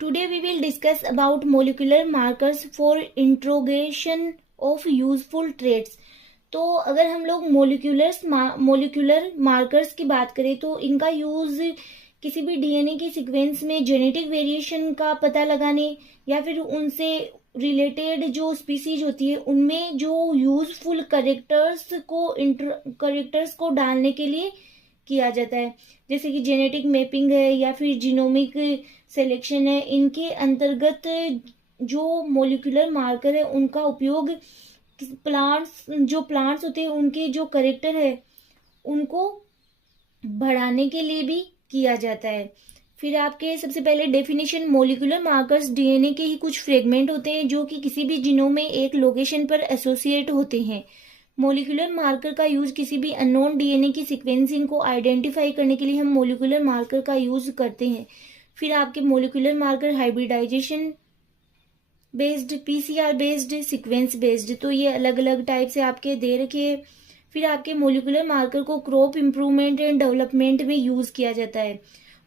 Today we will discuss about molecular markers for interrogation of useful traits. तो अगर हम लोग मोलिकुलर मार्कर्स की बात करें तो इनका यूज किसी भी डीएनए की सीक्वेंस में जेनेटिक वेरिएशन का पता लगाने या फिर उनसे रिलेटेड जो स्पीसीज होती है उनमें जो यूजफुल करेक्टर्स को डालने के लिए किया जाता है। जैसे कि जेनेटिक मैपिंग है या फिर जीनोमिक सिलेक्शन है। इनके अंतर्गत जो मोलिकुलर मार्कर है उनका उपयोग प्लांट्स होते हैं उनके जो करेक्टर है उनको बढ़ाने के लिए भी किया जाता है। फिर आपके सबसे पहले डेफिनेशन, मोलिकुलर मार्कर्स डीएनए के ही कुछ फ्रेगमेंट होते हैं जो कि किसी भी जीनोम में एक लोकेशन पर एसोसिएट होते हैं। मोलिकुलर मार्कर का यूज किसी भी अननोन डीएनए की सीक्वेंसिंग को आइडेंटिफाई करने के लिए हम मोलिकुलर मार्कर का यूज करते हैं। फिर आपके molecular marker hybridisation based, PCR based, sequence based, तो ये अलग अलग टाइप से आपके दे रखे हैं। फिर आपके मोलिकुलर मार्कर को क्रॉप इंप्रूवमेंट एंड डेवलपमेंट में यूज किया जाता है।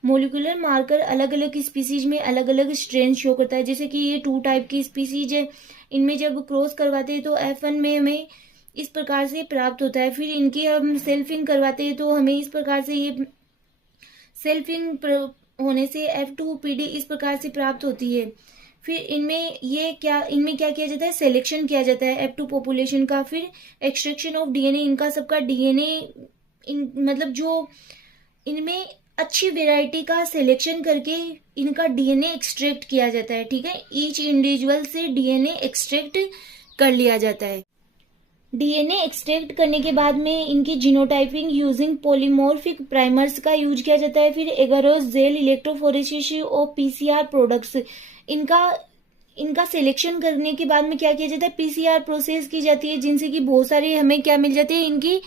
मोलिकुलर मार्कर अलग अलग स्पीसीज में अलग अलग स्ट्रेंथ शो करता है। जैसे कि ये 2 टाइप की स्पीसीज है, इनमें जब क्रॉस करवाते हैं तो F1 में हमें इस प्रकार से प्राप्त होता है। फिर इनकी हम सेल्फिंग करवाते हैं तो हमें इस प्रकार से ये सेल्फिंग होने से F2PD इस प्रकार से प्राप्त होती है। फिर इनमें क्या किया जाता है, सिलेक्शन किया जाता है F2 पॉपुलेशन का। फिर एक्सट्रैक्शन ऑफ डीएनए, इनका सबका डीएनए मतलब जो इनमें अच्छी वेराइटी का सिलेक्शन करके इनका डीएनए एक्सट्रैक्ट किया जाता है। ठीक है, ईच इंडिविजुअल से डीएनए एक्सट्रैक्ट कर लिया जाता है। डीएनए एक्सट्रैक्ट करने के बाद में इनकी जीनोटाइपिंग यूजिंग पॉलीमॉर्फिक प्राइमर्स का यूज किया जाता है। फिर एगारोस जेल इलेक्ट्रोफोरेसिस और पीसीआर प्रोडक्ट्स, इनका सिलेक्शन करने के बाद में क्या किया जाता है, पीसीआर प्रोसेस की जाती है जिनसे कि बहुत सारे हमें क्या मिल जाती है, इनकी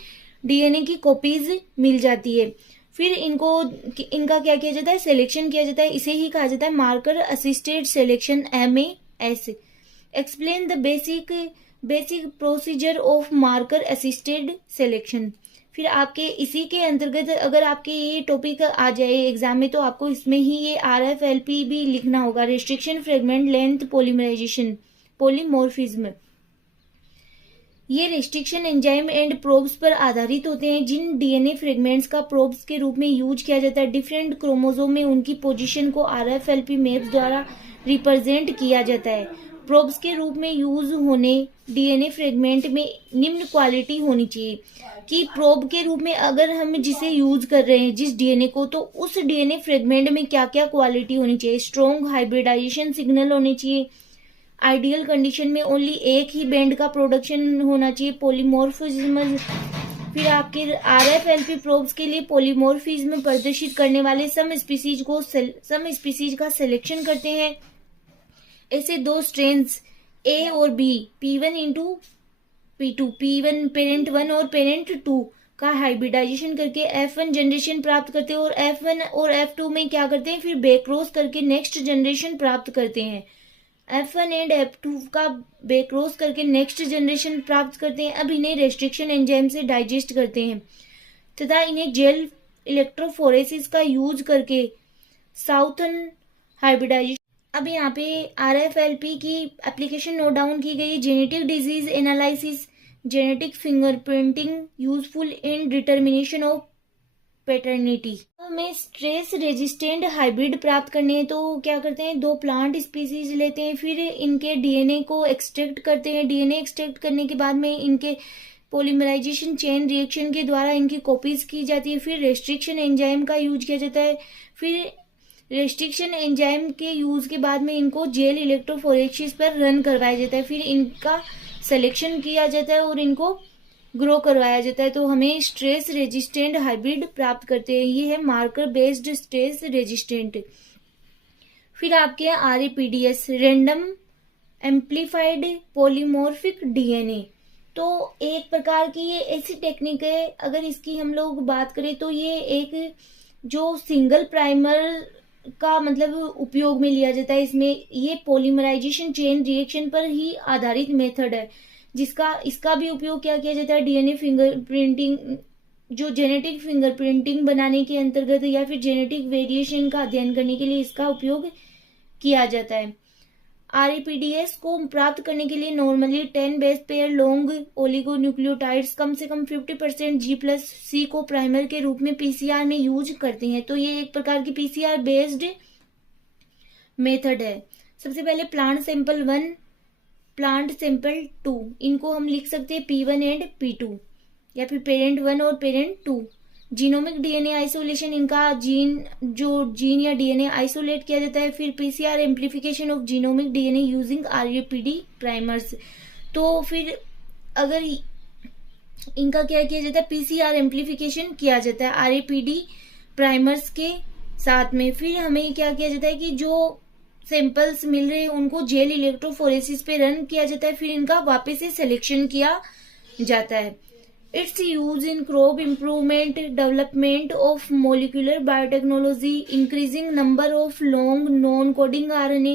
डीएनए की कॉपीज मिल जाती है। फिर इनका क्या किया जाता है, सिलेक्शन किया जाता है। इसे ही कहा जाता है marker assisted selection, MAS। Explain the basic procedure of marker assisted selection. फिर आपके इसी के अंतर्गत अगर आपके ये टॉपिक आ जाए एग्जाम में तो आपको इसमें ही ये RFLP भी लिखना होगा, restriction fragment length polymerisation polymorphism. ये रेस्ट्रिक्शन एंजाइम एंड प्रोब्स पर आधारित होते हैं जिन डीएनए फ्रेगमेंट्स का प्रोब्स के रूप में यूज किया जाता है। डिफरेंट क्रोमोसोम में उनकी पोजीशन को RFLP मैप्स द्वारा रिप्रेजेंट किया जाता है। प्रोब्स के रूप में यूज होने डीएनए फ्रेगमेंट में निम्न क्वालिटी होनी चाहिए कि प्रोब के रूप में अगर हम जिसे यूज कर रहे हैं जिस डीएनए को, तो उस डीएनए फ्रेगमेंट में क्या क्या क्वालिटी होनी चाहिए। स्ट्रॉन्ग हाइब्रिडाइजेशन सिग्नल होने चाहिए। आइडियल कंडीशन में ओनली एक ही बैंड का प्रोडक्शन होना चाहिए। पॉलीमॉर्फिज्म, फिर आपके RFLP प्रोब्स के लिए पॉलीमॉर्फिज्म प्रदर्शित करने वाले सम स्पीसीज का सिलेक्शन करते हैं। ऐसे 2 स्ट्रेन्स A और B, P1 into P2, P1 parent 1 और पेरेंट 2 का हाइब्रिडाइजेशन करके F1 जनरेशन प्राप्त करते हैं और F1 और F2 में क्या करते हैं, फिर बैक्रॉस करके नेक्स्ट जनरेशन प्राप्त करते हैं। F1 एंड F2 का बैक्रॉस करके नेक्स्ट जनरेशन प्राप्त करते हैं। अब इन्हें रेस्ट्रिक्शन एंजाइम से डाइजेस्ट करते हैं तथा इन्हें जेल इलेक्ट्रोफोरेसिस का यूज करके साउथर्न हाइब्रिडाइजेशन। अब यहाँ पे RFLP की एप्लीकेशन नोट डाउन की गई। Genetic disease analysis, genetic fingerprinting useful in determination of paternity. हमें स्ट्रेस रेजिस्टेंट हाइब्रिड प्राप्त करने हैं तो क्या करते हैं, 2 प्लांट स्पीसीज लेते हैं, फिर इनके डीएनए को एक्सट्रैक्ट करते हैं। डीएनए एक्सट्रैक्ट करने के बाद में इनके पॉलीमराइजेशन चेन रिएक्शन के द्वारा इनकी कॉपीज की जाती है। फिर रेस्ट्रिक्शन एंजाइम का यूज किया जाता है। फिर रेस्ट्रिक्शन एंजाइम के यूज के बाद में इनको जेल इलेक्ट्रोफोरेसिस पर रन करवाया जाता है। फिर इनका सिलेक्शन किया जाता है और इनको ग्रो करवाया जाता है तो हमें स्ट्रेस रेजिस्टेंट हाइब्रिड प्राप्त करते हैं। ये है मार्कर बेस्ड स्ट्रेस रेजिस्टेंट। फिर आपके RAPDS, random amplified polymorphic DNA. तो एक प्रकार की ये ऐसी टेक्निक है, अगर इसकी हम लोग बात करें तो ये एक जो सिंगल प्राइमर का मतलब उपयोग में लिया जाता है। इसमें ये पॉलीमराइजेशन चेन रिएक्शन पर ही आधारित मेथड है इसका भी उपयोग क्या किया जाता है, डीएनए फिंगरप्रिंटिंग, जो जेनेटिक फिंगरप्रिंटिंग बनाने के अंतर्गत या फिर जेनेटिक वेरिएशन का अध्ययन करने के लिए इसका उपयोग किया जाता है। RAPDS को प्राप्त करने के लिए normally 10 base pair long oligonucleotides कम से कम 50% G+C को प्राइमर के रूप में PCR में यूज करते हैं। तो ये एक प्रकार की PCR बेस्ड मेथड है। सबसे पहले प्लांट सैंपल 1, प्लांट सैंपल 2, इनको हम लिख सकते हैं P1 एंड P2 या फिर पेरेंट 1 और पेरेंट 2। जीनोमिक DNA आइसोलेशन, इनका जीन या DNA आइसोलेट किया जाता है। फिर PCR amplification of genomic DNA using RAPD primers. तो फिर अगर इनका क्या किया जाता है, PCR एम्प्लीफिकेशन किया जाता है RAPD प्राइमर्स के साथ में। फिर हमें क्या किया जाता है कि जो सैंपल्स मिल रहे हैं उनको जेल इलेक्ट्रोफोरेसिस पे रन किया जाता है, फिर इनका वापस से सिलेक्शन किया जाता है। Its use in crop improvement, development of molecular biotechnology, increasing number of long non-coding RNA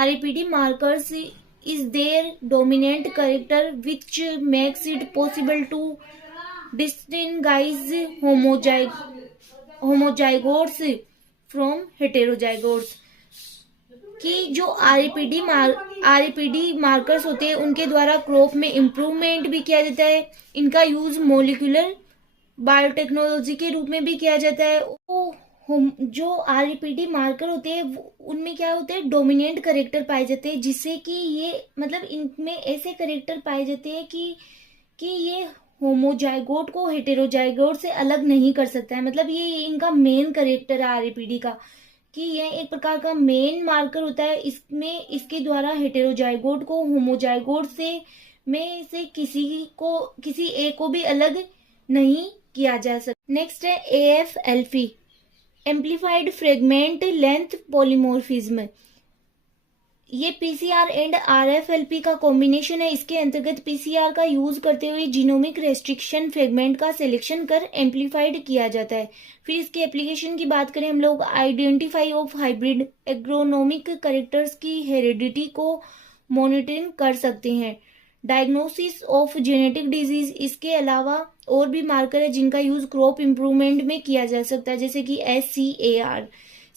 RAPD markers is their dominant character, which makes it possible to distinguish homozygotes from heterozygotes। कि जो आरएपीडी markers होते हैं उनके द्वारा crop में improvement भी किया जाता है। इनका यूज मोलिकुलर बायोटेक्नोलॉजी के रूप में भी किया जाता है। जो आरएपीडी मार्कर होते हैं उनमें क्या होते हैं, डोमिनेंट करेक्टर पाए जाते हैं, जिससे कि ये मतलब इनमें ऐसे करेक्टर पाए जाते हैं कि ये होमोजाइगोट को हेटेरोजाइगोट से अलग नहीं कर सकता है। मतलब ये इनका मेन करेक्टर है आरएपीडी का, कि यह एक प्रकार का मेन मार्कर होता है। इसमें इसके द्वारा हेटेरोजाइगोट को होमोजाइगोट से किसी एक को भी अलग नहीं किया जा सकता। नेक्स्ट है AFLP, amplified fragment length polymorphism. ये PCR एंड RFLP का कॉम्बिनेशन है। इसके अंतर्गत PCR का यूज करते हुए जीनोमिक रेस्ट्रिक्शन फ्रेगमेंट का सिलेक्शन कर एम्प्लीफाइड किया जाता है। फिर इसके एप्लीकेशन की बात करें हम लोग, identify of hybrid agronomic characters की हेरिडिटी को मॉनिटरिंग कर सकते हैं। डायग्नोसिस ऑफ जेनेटिक डिजीज, इसके अलावा और भी मार्कर है जिनका यूज क्रॉप इम्प्रूवमेंट में किया जा सकता है, जैसे कि SCAR,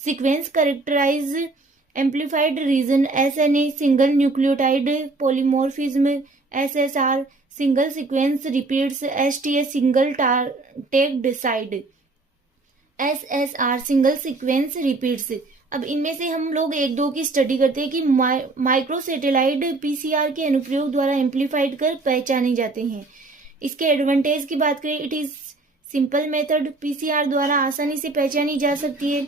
sequence characterize amplified region, SNA single nucleotide polymorphism, SSR single sequence repeats, STA single tagged site, SSR single sequence repeats. अब इनमें से हम लोग एक दो की स्टडी करते हैं कि माइक्रोसैटेलाइट PCR के अनुप्रयोग द्वारा एम्प्लीफाइड कर पहचाने जाते हैं। इसके एडवांटेज की बात करें, it is simple method, PCR द्वारा आसानी से पहचानी जा सकती है,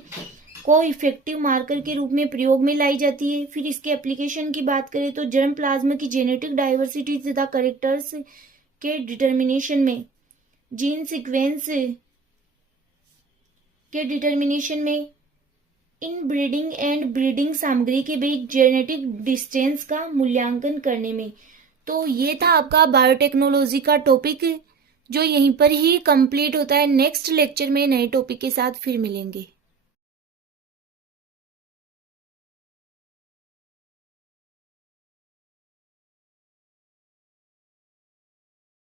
को इफेक्टिव मार्कर के रूप में प्रयोग में लाई जाती है। फिर इसके एप्लीकेशन की बात करें तो जर्म प्लाज्मा की जेनेटिक डाइवर्सिटी तथा करेक्टर्स के डिटर्मिनेशन में, जीन सीक्वेंस के डिटर्मिनेशन में, इन ब्रीडिंग एंड ब्रीडिंग सामग्री के बीच जेनेटिक डिस्टेंस का मूल्यांकन करने में। तो ये था आपका बायोटेक्नोलॉजी का टॉपिक, जो यहीं पर ही कंप्लीट होता है। नेक्स्ट लेक्चर में नए टॉपिक के साथ फिर मिलेंगे।